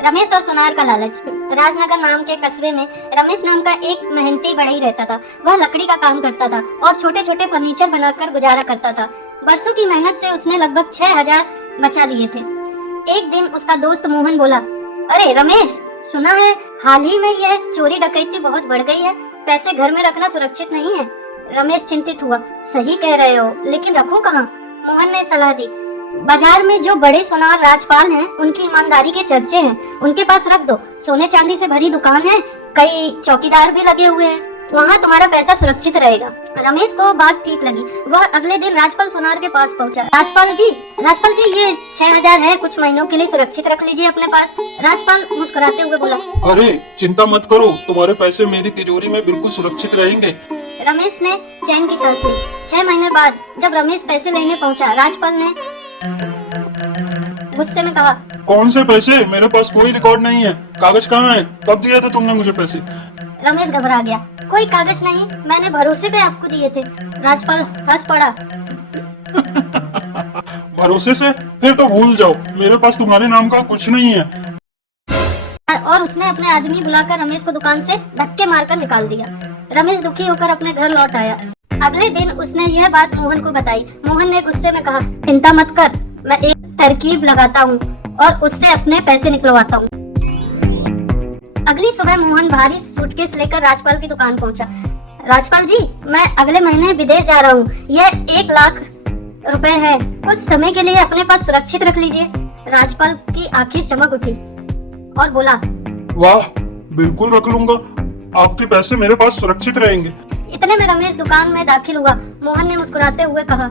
रमेश और सुनार का लालच। राजनगर नाम के कस्बे में रमेश नाम का एक मेहनती बढ़ई रहता था। वह लकड़ी का काम करता था और छोटे छोटे फर्नीचर बनाकर गुजारा करता था। बरसों की मेहनत से उसने लगभग 6,000 बचा लिए थे। एक दिन उसका दोस्त मोहन बोला, अरे रमेश, सुना है हाल ही में यह चोरी डकैती बहुत बढ़ गई है, पैसे घर में रखना सुरक्षित नहीं है। रमेश चिंतित हुआ, सही कह रहे हो, लेकिन रखूं कहाँ? मोहन ने सलाह दी, बाजार में जो बड़े सोनार राजपाल हैं, उनकी ईमानदारी के चर्चे हैं, उनके पास रख दो। सोने चांदी से भरी दुकान है, कई चौकीदार भी लगे हुए हैं, वहाँ तुम्हारा पैसा सुरक्षित रहेगा। रमेश को बात ठीक लगी। वह अगले दिन राजपाल सोनार के पास पहुँचा। राजपाल जी, ये 6,000 है, कुछ महीनों के लिए सुरक्षित रख लीजिए अपने पास। राजपाल मुस्कुराते हुए बोला, अरे चिंता मत करो, तुम्हारे पैसे मेरी तिजोरी में बिल्कुल सुरक्षित रहेंगे। रमेश ने चैन की सांस ली। 6 महीने बाद जब रमेश पैसे लेने पहुंचा, राजपाल ने गुस्से में कहा, कौन से पैसे? मेरे पास कोई रिकॉर्ड नहीं है, कागज कहाँ है? कब दिया था तुमने मुझे पैसे? रमेश घबरा गया, कोई कागज नहीं, मैंने भरोसे पे आपको दिए थे। राजपाल हंस पड़ा। भरोसे से? फिर तो भूल जाओ, मेरे पास तुम्हारे नाम का कुछ नहीं है। और उसने अपने आदमी बुलाकर रमेश को दुकान से धक्के मारकर निकाल दिया। रमेश दुखी होकर अपने घर लौट आया। अगले दिन उसने यह बात मोहन को बताई। मोहन ने गुस्से में कहा, चिंता मत कर, मैं एक तरकीब लगाता हूँ और उससे अपने पैसे निकलवाता हूँ। अगली सुबह मोहन भारी सूटकेस लेकर राजपाल की दुकान पहुंचा। राजपाल जी, मैं अगले महीने विदेश जा रहा हूँ, यह 1 लाख रुपए है, कुछ समय के लिए अपने पास सुरक्षित रख लीजिए। राजपाल की आंखें चमक उठी और बोला, वाह, बिल्कुल रख लूंगा, आपके पैसे मेरे पास सुरक्षित रहेंगे। इतने में रमेश दुकान में दाखिल हुआ। मोहन ने मुस्कुराते हुए कहा,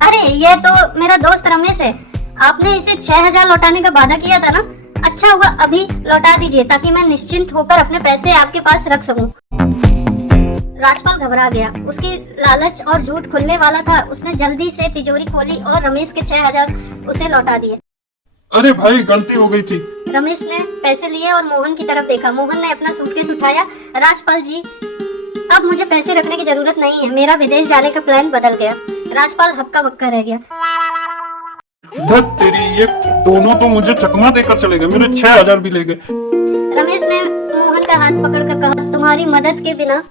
अरे यह तो मेरा दोस्त रमेश है, आपने इसे 6,000 लौटाने का वादा किया था ना? अच्छा हुआ अभी लौटा दीजिए, ताकि मैं निश्चिंत होकर अपने पैसे आपके पास रख सकूं। राजपाल घबरा गया, उसकी लालच और झूठ खुलने वाला था। उसने जल्दी से तिजोरी खोली और रमेश के 6,000 उसे लौटा दिए। अरे भाई, गलती हो गई थी। रमेश ने पैसे लिए और मोहन की तरफ देखा। मोहन ने अपना सूटकेस उठाया। राजपाल जी, अब मुझे पैसे रखने की जरूरत नहीं है, मेरा विदेश जाने का प्लान बदल गया। राजपाल हक्का बक्का रह गया। धत तेरी, ये दोनों तो मुझे चकमा देकर चले गए, मेरे 6,000 भी ले गए। रमेश ने मोहन का हाथ पकड़कर कहा, तुम्हारी मदद के बिना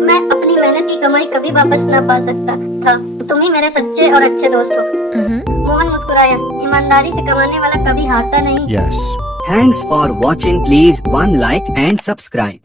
मैं अपनी मेहनत की कमाई कभी वापस ना पा सकता था। तुम ही मेरे सच्चे और अच्छे दोस्त हो। मोहन मुस्कुराया, ईमानदारी से कमाने वाला कभी हारता नहीं। Thanks for watching. Please one like and subscribe.